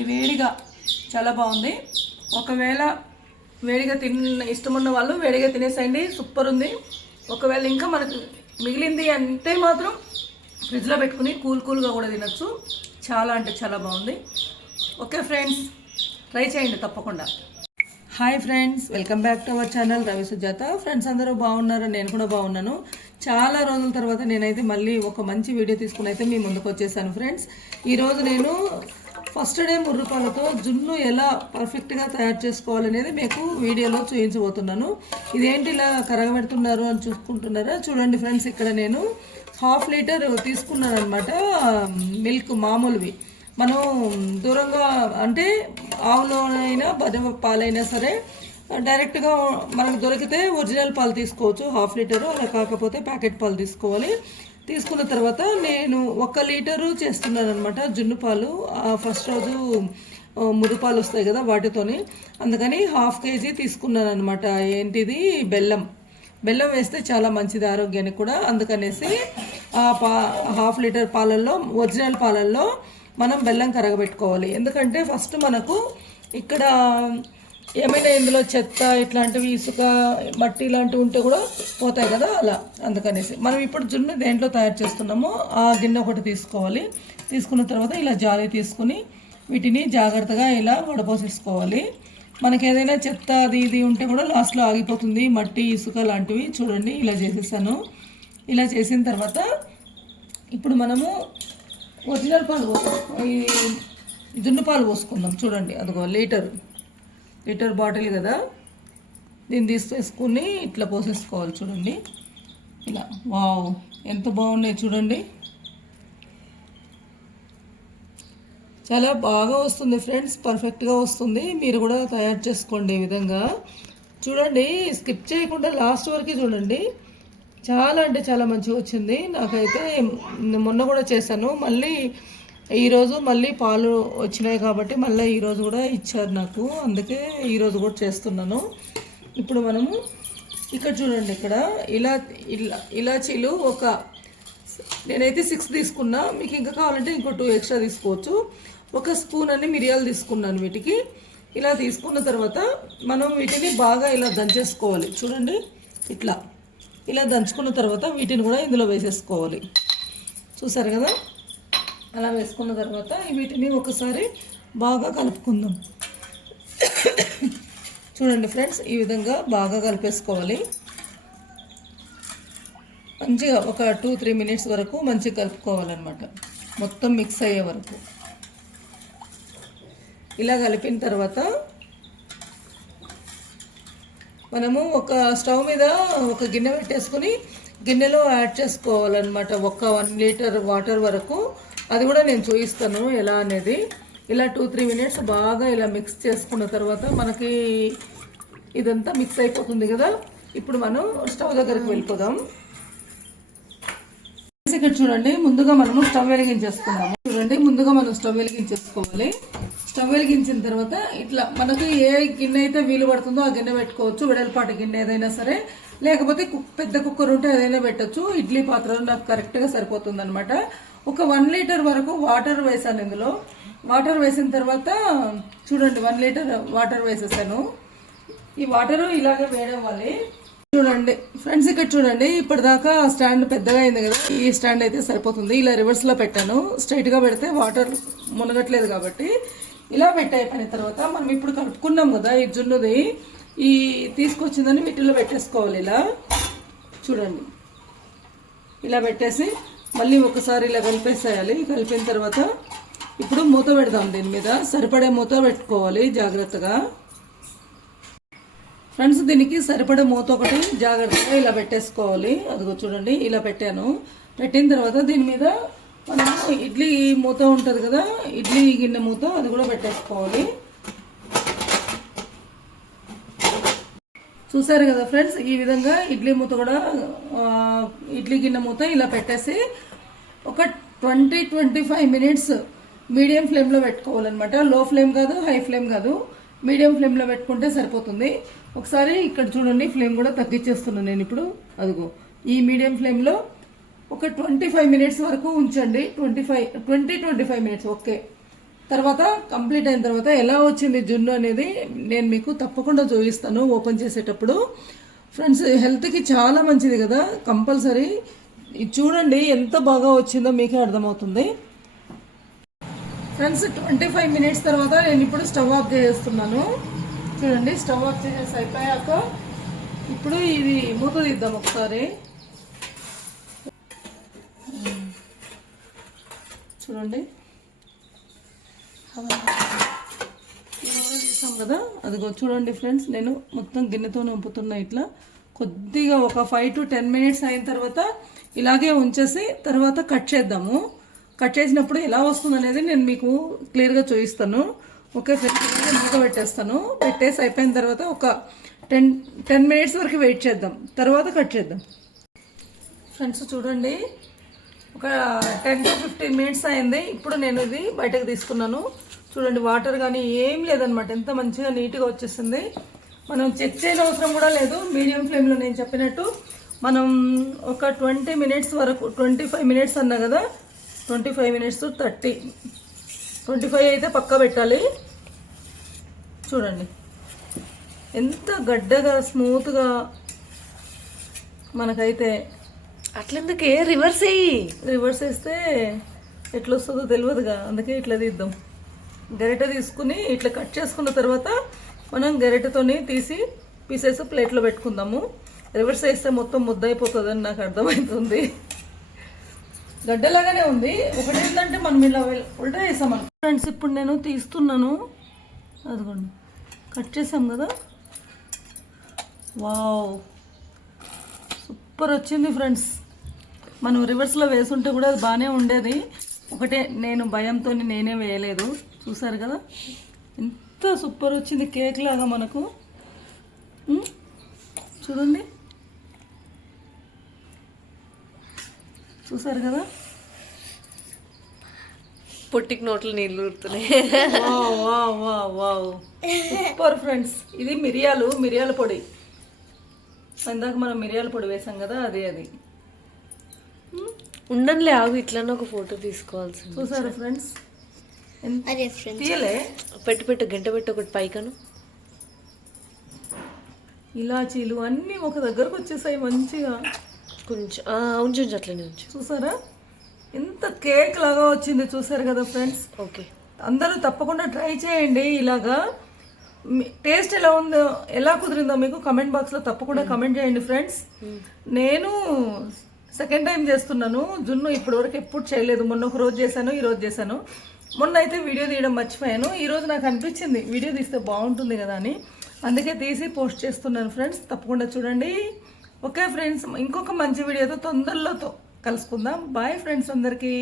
వేడి వేడిగా చాలా బాగుంది. ఒకవేళ వేడిగా ఇష్టం ఉన్న వాళ్ళు వేడిగా తినేసేయండి, సూపర్ ఉంది. ఒకవేళ ఇంకా మనకు మిగిలింది అంటే మాత్రం ఫ్రిడ్జ్లో పెట్టుకుని కూల్గా కూడా తినచ్చు. చాలా అంటే చాలా బాగుంది. ఓకే ఫ్రెండ్స్, ట్రై చేయండి తప్పకుండా. Hi friends, welcome back to our channel Ravi Sujatha. Friends అందరూ బాగున్నారు, నేను కూడా బాగున్నాను. చాలా రోజుల తర్వాత నేనైతే మళ్ళీ ఒక మంచి వీడియో తీసుకుని అయితే మీ ముందుకు వచ్చేసాను. ఫ్రెండ్స్, ఈరోజు నేను ఫస్ట్ డే ముర్రుపాలతో జున్ను ఎలా పర్ఫెక్ట్గా తయారు చేసుకోవాలనేది మీకు వీడియోలో చూపించబోతున్నాను. ఇదేంటి ఇలా కరగబెడుతున్నారు అని చూసుకుంటున్నారా? చూడండి ఫ్రెండ్స్, ఇక్కడ నేను 1/2 లీటర్ తీసుకున్నాను అనమాట మిల్క్, మామూలువి. మనం దూరంగా అంటే ఆవులోనైనా బర్రె పాలైనా సరే డైరెక్ట్గా మనకు దొరికితే ఒరిజినల్ పాలు తీసుకోవచ్చు 1/2 లీటరు, అలా కాకపోతే ప్యాకెట్ పాలు తీసుకోవాలి. తీసుకున్న తర్వాత నేను 1 లీటరు చేస్తున్నాను అనమాట జున్ను పాలు. ఫస్ట్ రోజు మురుపాలు వస్తాయి కదా వాటితోని, అందుకని 1/2 కేజీ తీసుకున్నాను అనమాట. ఏంటిది బెల్లం వేస్తే చాలా మంచిది ఆరోగ్యానికి కూడా. అందుకనేసి 1/2 లీటర్ పాలల్లో, ఒరిజినల్ పాలల్లో మనం బెల్లం కరగబెట్టుకోవాలి. ఎందుకంటే ఫస్ట్ మనకు ఇక్కడ ఏమైనా ఇందులో చెత్త ఇట్లాంటివి, ఇసుక, మట్టి ఇలాంటివి ఉంటే కూడా పోతాయి కదా, అలా. అందుకనేసి మనం ఇప్పుడు జున్ను దేంట్లో తయారు చేస్తున్నామో ఆ గిన్నె ఒకటి తీసుకోవాలి. తీసుకున్న తర్వాత ఇలా జాలి తీసుకుని వీటిని జాగ్రత్తగా ఇలా వడపోసేసుకోవాలి. మనకి ఏదైనా చెత్త అది ఇది ఉంటే కూడా లాస్ట్లో ఆగిపోతుంది, మట్టి, ఇసుక లాంటివి. చూడండి, ఇలా చేసేసాను. ఇలా చేసిన తర్వాత ఇప్పుడు మనము ఒరిజినల్ పాలు ఈ జున్ను పాలు పోసుకుందాం. చూడండి, అదిగో లీటర్ బాటిల్ కదా, దీన్ని తీసేసుకుని ఇట్లా పోసేసుకోవాలి. చూడండి ఇలా. వావ్, ఎంత బాగున్నాయి చూడండి. చాలా బాగా వస్తుంది ఫ్రెండ్స్, పర్ఫెక్ట్గా వస్తుంది. మీరు కూడా తయారు చేసుకోండి ఈ విధంగా. చూడండి, స్కిప్ చేయకుండా లాస్ట్ వరకు చూడండి. చాలా అంటే చాలా మంచిగా వచ్చింది. నాకైతే మొన్న కూడా చేశాను, మళ్ళీ ఈరోజు మళ్ళీ పాలు వచ్చినాయి కాబట్టి మళ్ళీ ఈరోజు కూడా ఇచ్చారు నాకు, అందుకే ఈరోజు కూడా చేస్తున్నాను. ఇప్పుడు మనము ఇక్కడ చూడండి, ఇక్కడ ఇలాచీలు నేనైతే 6 తీసుకున్నా. మీకు ఇంకా కావాలంటే ఇంకో 2 ఎక్స్ట్రా తీసుకోవచ్చు. 1 స్పూన్ అని మిరియాలు తీసుకున్నాను వీటికి. ఇలా తీసుకున్న తర్వాత మనం వీటిని బాగా ఇలా దంచేసుకోవాలి. చూడండి, ఇలా దంచుకున్న తర్వాత వీటిని కూడా ఇందులో వేసేసుకోవాలి. చూసారు కదా, అలా వేసుకున్న తర్వాత వీటిని ఒకసారి బాగా కలుపుకుందాం. చూడండి ఫ్రెండ్స్, ఈ విధంగా బాగా కలిపేసుకోవాలి. మంచిగా ఒక 2-3 మినిట్స్ వరకు మంచిగా కలుపుకోవాలన్నమాట, మొత్తం మిక్స్ అయ్యే వరకు. ఇలా కలిపిన తర్వాత మనము ఒక స్టవ్ మీద ఒక గిన్నె పెట్టేసుకుని గిన్నెలో యాడ్ చేసుకోవాలన్నమాట 1 లీటర్ వాటర్ వరకు. అది కూడా నేను చూపిస్తాను ఎలా అనేది. ఇలా 2-3 మినిట్స్ బాగా ఇలా మిక్స్ చేసుకున్న తర్వాత మనకి ఇదంతా మిక్స్ అయిపోతుంది కదా. ఇప్పుడు మనం స్టవ్ దగ్గరికి వెళ్ళిపోదాం. ఇక్కడ చూడండి, ముందుగా మనము స్టవ్ వెలిగించేసుకుందాము. చూడండి, ముందుగా మనం స్టవ్ వెలిగించేసుకోవాలి. స్టవ్ వెలిగించిన తర్వాత ఇట్లా మనకు ఏ గిన్నె అయితే వీలు పడుతుందో ఆ గిన్నె పెట్టుకోవచ్చు, వెడల్పాటి గిన్నె ఏదైనా సరే, లేకపోతే పెద్ద కుక్కర్ ఉంటే ఏదైనా పెట్టచ్చు. ఇడ్లీ పాత్రలో నాకు కరెక్ట్గా సరిపోతుంది అనమాట. ఒక 1 లీటర్ వరకు వాటర్ వేసాను ఇందులో. వాటర్ వేసిన తర్వాత చూడండి, 1 లీటర్ వాటర్ వేసేసాను. ఈ వాటరు ఇలాగే వేయవ్వాలి. చూడండి ఫ్రెండ్స్, ఇక్కడ చూడండి, ఇప్పటిదాకా స్టాండ్ పెద్దగా అయింది కదా, ఈ స్టాండ్ అయితే సరిపోతుంది. ఇలా రివర్స్లో పెట్టాను, స్ట్రైట్గా పెడితే వాటర్ మునగట్లేదు కాబట్టి ఇలా పెట్టయిపోయిన తర్వాత మనం ఇప్పుడు కలుపుకున్నాం కదా ఈ జున్నుది, ఈ తీసుకొచ్చిందని వీటిలో పెట్టేసుకోవాలి. ఇలా చూడండి, ఇలా పెట్టేసి మళ్ళీ ఒకసారి ఇలా కలిపేసేయాలి. కలిపిన తర్వాత ఇప్పుడు మూత పెడదాం. దీని మీద సరిపడే మూత పెట్టుకోవాలి జాగ్రత్తగా. ఫ్రెండ్స్, దీనికి సరిపడే మూత ఒకటి జాగ్రత్తగా ఇలా పెట్టేసుకోవాలి. అదిగో చూడండి, ఇలా పెట్టాను. పెట్టిన తర్వాత దీని మీద మనం ఇడ్లీ మూత ఉంటుంది కదా, ఇడ్లీ గిన్నె మూత, అది కూడా పెట్టేసుకోవాలి. చూసారు కదా ఫ్రెండ్స్, ఈ విధంగా ఇడ్లీ మూత కూడా, ఇడ్లీ గిన్నె మూత ఇలా పెట్టేసి ఒక 20-25 మినిట్స్ మీడియం ఫ్లేమ్లో పెట్టుకోవాలన్నమాట. లో ఫ్లేమ్ కాదు, హై ఫ్లేమ్ కాదు, మీడియం ఫ్లేమ్లో పెట్టుకుంటే సరిపోతుంది. ఒకసారి ఇక్కడ చూడండి, ఫ్లేమ్ కూడా తగ్గించేస్తున్నాను నేను ఇప్పుడు. అదిగో ఈ మీడియం ఫ్లేమ్లో ఒక 25 మినిట్స్ వరకు ఉంచండి. 20-25 మినిట్స్. ఓకే, తర్వాత కంప్లీట్ అయిన తర్వాత ఎలా వచ్చింది జున్ను అనేది నేను మీకు తప్పకుండా చూపిస్తాను ఓపెన్ చేసేటప్పుడు. ఫ్రెండ్స్, హెల్త్కి చాలా మంచిది కదా, కంపల్సరీ ఇది చూడండి ఎంత బాగా వచ్చిందో మీకే అర్థమవుతుంది. ఫ్రెండ్స్, 25 మినిట్స్ తర్వాత నేను ఇప్పుడు స్టవ్ ఆఫ్ చేస్తున్నాను. చూడండి, స్టవ్ ఆఫ్ చేసేసి అయిపోయాక ఇప్పుడు ఇది మూత తీద్దాం ఒకసారి. చూడండి, తీసాం కదా, అదిగో చూడండి ఫ్రెండ్స్, నేను మొత్తం గిన్నెతో నింపుతున్నా. ఇట్లా కొద్దిగా ఒక 5 to 10 మినిట్స్ అయిన తర్వాత ఇలాగే ఉంచేసి తర్వాత కట్ చేద్దాము. కట్ చేసినప్పుడు ఎలా వస్తుంది అనేది నేను మీకు క్లియర్గా చూపిస్తాను. ఓకే ఫ్రెండ్స్, మూత పెట్టేస్తాను. పెట్టేసి అయిపోయిన తర్వాత ఒక 10 మినిట్స్ వరకు వెయిట్ చేద్దాం, తర్వాత కట్ చేద్దాం. ఫ్రెండ్స్ చూడండి, ఒక 10 to 15 మినిట్స్ అయింది. ఇప్పుడు నేను ఇది బయటకు తీసుకున్నాను. చూడండి, వాటర్ కానీ ఏం లేదనమాట, ఎంత మంచిగా నీట్గా వచ్చేసింది. మనం చెక్ చేయని అవసరం కూడా లేదు. మీడియం ఫ్లేమ్లో నేను చెప్పినట్టు మనం ఒక 20 మినిట్స్ వరకు, 25 మినిట్స్ అన్నా కదా, 25 మినిట్స్ 30, 25 అయితే పక్కా పెట్టాలి. చూడండి ఎంత గడ్డగా స్మూత్గా మనకైతే. అట్లెందుకే రివర్స్ అయ్యి, రివర్స్ వేస్తే ఎట్లా వస్తుందో తెలియదుగా, అందుకే ఇట్లా తీద్దాం. గరిటె తీసుకుని ఇట్లా కట్ చేసుకున్న తర్వాత మనం గరిటెతోని తీసి పీసెస్ ప్లేట్లో పెట్టుకుందాము. రివర్స్ వేస్తే మొత్తం ముద్ద అయిపోతుందని నాకు అర్థమవుతుంది. గడ్డలాగానే ఉంది. ఒకటి ఏంటంటే మనం ఇలా ఉల్టా వేసామని. ఫ్రెండ్స్, ఇప్పుడు నేను తీస్తున్నాను. అదిగోండి, కట్ చేసాం కదా. వావ్, సూపర్ వచ్చింది ఫ్రెండ్స్. మనం రివర్స్లో వేసుంటే కూడా అది బాగానే ఉండేది. ఒకటే నేను భయంతో నేనే వేయలేదు. చూసారు కదా ఎంత సూపర్ వచ్చింది, కేక్ లాగా మనకు. చూడండి, చూసారు కదా, పొట్టికి నోట్లు నీళ్ళు ఊరుతున్నాయి. Super friends. ఇది మిరియాల పొడి. ఇందాక మనం మిరియాల పొడి వేసాం కదా, అది ఉండనులే, ఆగు, ఇట్లానే ఒక ఫోటో తీసుకోవాల్సింది. చూసారు ఫ్రెండ్స్, తీయలే, పెట్టు గంట పెట్టి ఒకటి పైకను. ఇలాచీలు అన్నీ ఒక దగ్గరకు వచ్చేసాయి మంచిగా. కొంచెం ఉంచు అట్లనే ఉంచు. చూసారా ఎంత కేక్ లాగా వచ్చింది, చూసారు కదా ఫ్రెండ్స్. ఓకే, అందరూ తప్పకుండా ట్రై చేయండి. ఇలాగా టేస్ట్ ఎలా ఉందో, ఎలా కుదిరిందో మీకు కమెంట్ బాక్స్లో తప్పకుండా కమెంట్ చేయండి ఫ్రెండ్స్. నేను సెకండ్ టైం చేస్తున్నాను జున్ను, ఇప్పటివరకు ఎప్పుడు చేయలేదు. మొన్న ఒక రోజు చేశాను, ఈ రోజు చేశాను. మొన్న అయితే వీడియో తీయడం మర్చిపోయాను. ఈరోజు నాకు అనిపించింది వీడియో తీస్తే బాగుంటుంది కదా అని, అందుకే తీసి పోస్ట్ చేస్తున్నాను ఫ్రెండ్స్. తప్పకుండా చూడండి. ఓకే ఫ్రెండ్స్, ఇంకొక మంచి వీడియోతో తొందరలో కలుసుకుందాం. బాయ్ ఫ్రెండ్స్ అందరికీ.